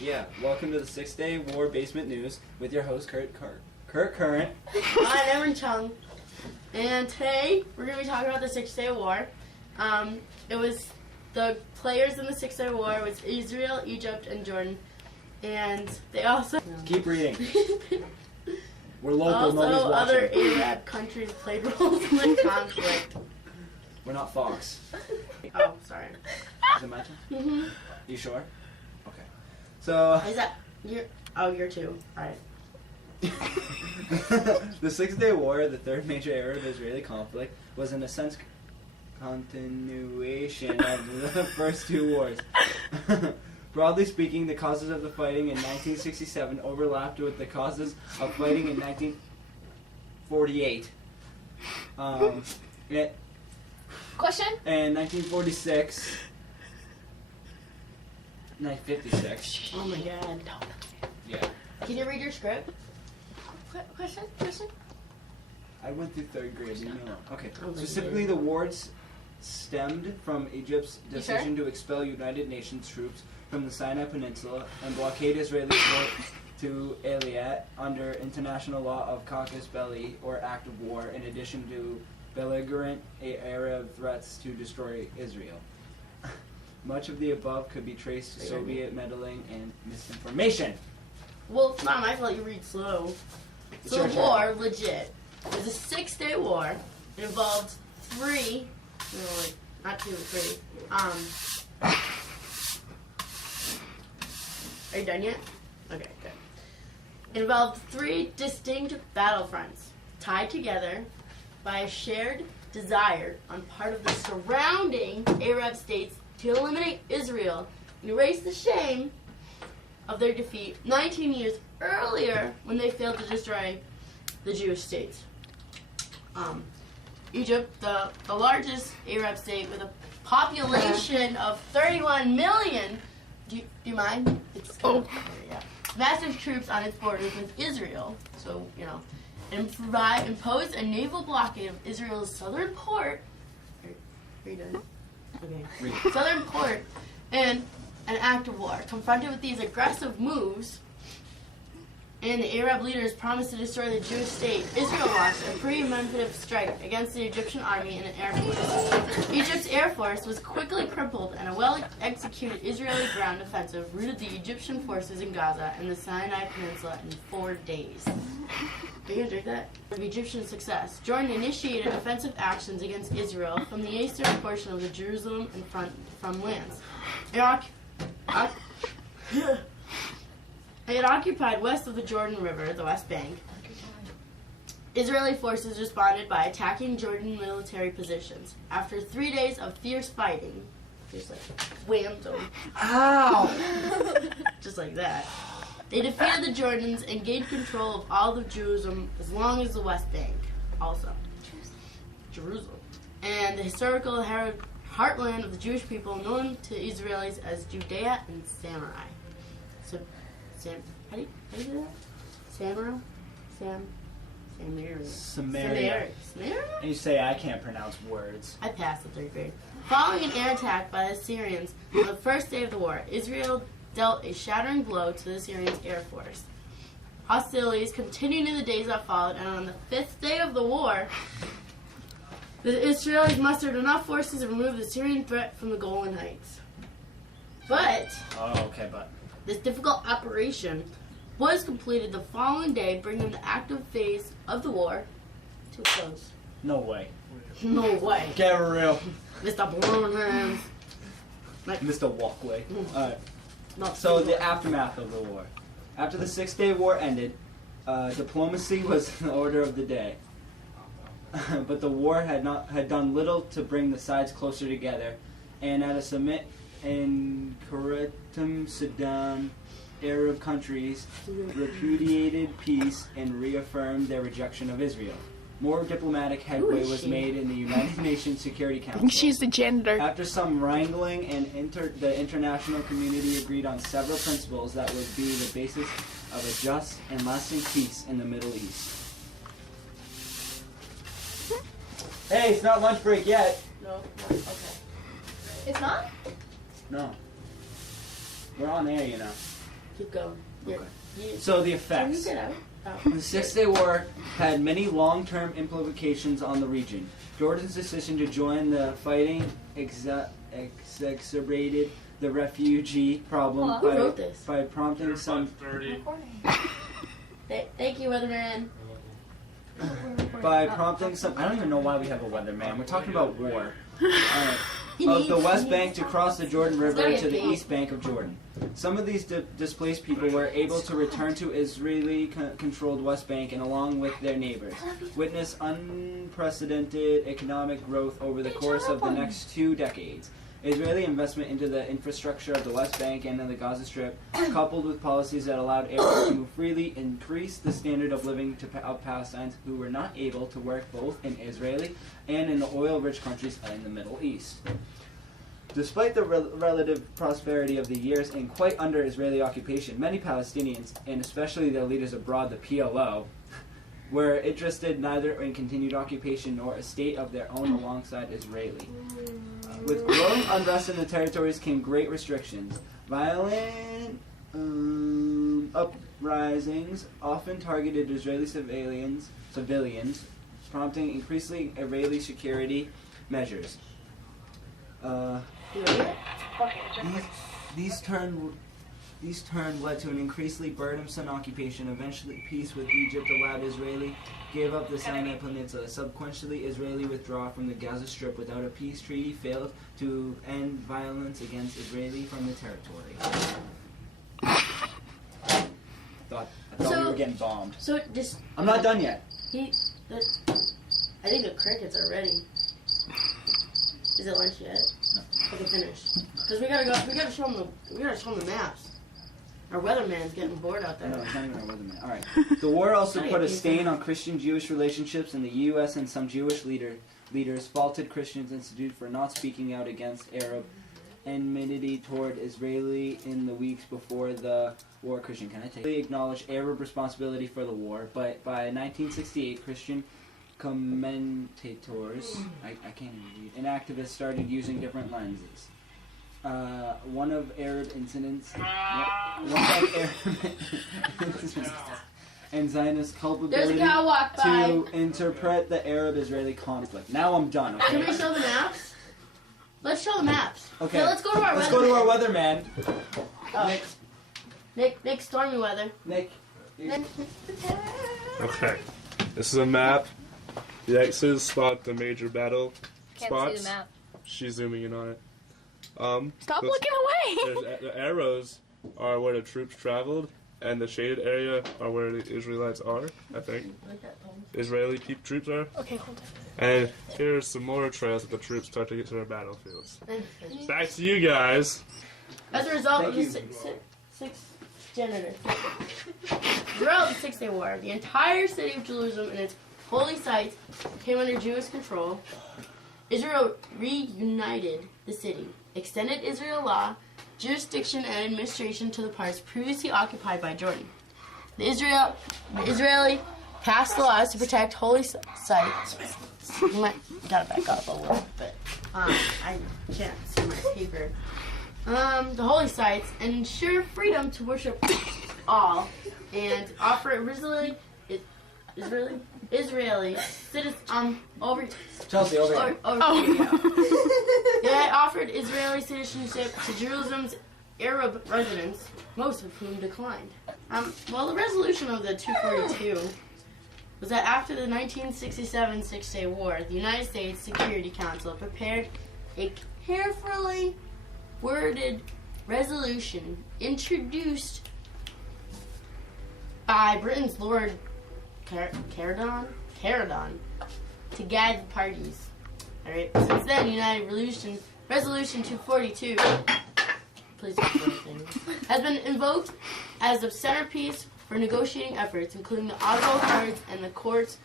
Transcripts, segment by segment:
Yeah, welcome to the 6-Day War Basement News with your host, Kurt Current. I'm Erin Chung. And today, we're going to be talking about the 6-Day War. It was the players in the 6-Day War was Israel, Egypt, and Jordan. And they also... Keep reading. We're local, nobody's also, watching. other Arab countries played roles in the conflict. We're not Fox. Oh, sorry. Is it my turn? Mm-hmm. You sure? Okay. So... Is that... you're two. Alright. The 6-Day War, the third major Arab-Israeli conflict, was in a sense continuation of the first two wars. Broadly speaking, the causes of the fighting in 1967 overlapped with the causes of fighting in 1948. Question? And 1946. 1956. Oh my god. Yeah. Can you read your script? Question? I went through third grade, you know. Okay. Oh my Specifically, God. the wars stemmed from Egypt's decision to expel United Nations troops from the Sinai Peninsula and blockade Israeli port to Eilat under international law of casus belli, or act of war, in addition to belligerent Arab threats to destroy Israel. Much of the above could be traced to Soviet meddling and misinformation. Well, it's not my fault you read slow. It's So your the turn. war, legit, it was a 6-day war. It involved not two, three. Are you done yet? Okay, good. It involved 3 distinct battlefronts tied together by a shared desire on part of the surrounding Arab states to eliminate Israel and erase the shame of their defeat 19 years earlier when they failed to destroy the Jewish states. Egypt, the largest Arab state with a population of 31 million. Do you mind? It's yeah. Massive troops on its borders with Israel. So, imposed a naval blockade of Israel's southern port. Are you done? Okay. Southern port and an act of war. Confronted with these aggressive moves, and the Arab leaders promised to destroy the Jewish state, Israel launched a preemptive strike against the Egyptian army and an air force. Egypt's air force was quickly crippled, and a well-executed Israeli ground offensive routed the Egyptian forces in Gaza and the Sinai Peninsula in 4 days. Are you gonna drink that? Of Egyptian success, Jordan initiated offensive actions against Israel from the eastern portion of the Jerusalem and from lands. It occupied west of the Jordan River, the West Bank. Israeli forces responded by attacking Jordan military positions. After 3 days of fierce fighting, just like whammed them. Ow! Just like that. They defeated the Jordans and gained control of all of Jerusalem as long as the West Bank, also. Jerusalem. And the historical heartland of the Jewish people known to Israelis as Judea and Samurai. How do you do that? Samaria. And you say I can't pronounce words. I passed the 3rd grade. Following an air attack by the Syrians on the first day of the war, Israel dealt a shattering blow to the Syrian air force. Hostilities continued in the days that followed, and on the 5th day of the war, the Israelis mustered enough forces to remove the Syrian threat from the Golan Heights. But this difficult operation was completed the following day, bringing the active phase of the war to a close. No way. No way. Get real. Mr. Blonde. Mr. Walkway. Alright. Not So the aftermath of the war. After the 6-Day War ended, diplomacy was the order of the day. But the war had done little to bring the sides closer together, and at a summit in Khartoum, Sudan, Arab countries repudiated peace and reaffirmed their rejection of Israel. More diplomatic headway was made in the United Nations Security Council. She's the janitor. After some wrangling, and the international community agreed on several principles that would be the basis of a just and lasting peace in the Middle East. Hey, it's not lunch break yet. No. Okay. It's not? No. We're on air, you know. Keep going. Yeah. So the Can you effects. get out? The Six-Day War had many long-term implications on the region. Jordan's decision to join the fighting exacerbated the refugee problem Who wrote this? by prompting some Thank you, weatherman. I don't even know why we have a weatherman. We're talking about war. Of the West Bank to cross the Jordan River to the East Bank of Jordan. Some of these displaced people were able to return to Israeli-controlled West Bank and along with their neighbors, witness unprecedented economic growth over the course of the next 2 decades. Israeli investment into the infrastructure of the West Bank and in the Gaza Strip, coupled with policies that allowed Arabs to move freely, increased the standard of living of Palestinians who were not able to work both in Israeli and in the oil-rich countries in the Middle East. Despite the relative prosperity of the years and quite under Israeli occupation, many Palestinians, and especially their leaders abroad, the PLO, were interested neither in continued occupation nor a state of their own alongside Israeli. With growing unrest in the territories came great restrictions. Violent uprisings often targeted Israeli civilians, prompting increasingly Israeli security measures. These turn led to an increasingly burdensome occupation. Eventually, peace with Egypt allowed Israeli gave up the Sinai Peninsula. Subsequently, Israeli withdrawal from the Gaza Strip without a peace treaty failed to end violence against Israeli from the territory. I thought we were getting bombed. So this. I'm not done yet. I think the crickets are ready. Is it lunch yet? No. Okay, finish. Because we gotta show them the maps. Our weatherman's getting bored out there. No, it's not even our weatherman. All right. The war also put a stain on Christian-Jewish relationships, and the U.S. and some Jewish leaders faulted Christians Institute for not speaking out against Arab enmity toward Israeli in the weeks before the war. Christian, can I take? They acknowledged Arab responsibility for the war, but by 1968, Christian commentators, I can't even read, and activists started using different lenses. One of Arab incidents, and Zionist culpability to interpret the Arab-Israeli conflict. Now I'm done. Okay? Can we show the maps? Let's show the maps. Okay. Let's go to our Let's go to our weatherman. Oh. Nick, stormy weather. Nick. Okay. This is a map. The X's spot the major battle Can't spots. see the map. She's zooming in on it. Stop looking away! The arrows are where the troops traveled, and the shaded area are where the Israelites are, I think. Israeli troops are. Okay, hold on. And here's some more trails that the troops start to get to their battlefields. Back to you guys. As a result of the throughout the Six-Day War, the entire city of Jerusalem and its holy sites came under Jewish control. Israel reunited the city, extended Israel law, jurisdiction, and administration to the parts previously occupied by Jordan. The Israeli passed laws to protect holy sites. You might gotta back up a little bit. I can't see my paper. The holy sites and ensure freedom to worship all, and offer Israeli citizens Chelsea, over here. It offered Israeli citizenship to Jerusalem's Arab residents, most of whom declined. The resolution of the 242 was that after the 1967 Six-Day War, the United States Security Council prepared a carefully worded resolution introduced by Britain's Lord Caradon to guide the parties. Alright, since then, United Resolution 242 please has been invoked as a centerpiece for negotiating efforts, including the Oslo Accords and the Court's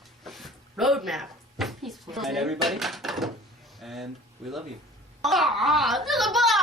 roadmap. Peaceful. Good night, everybody, and we love you. To the bar!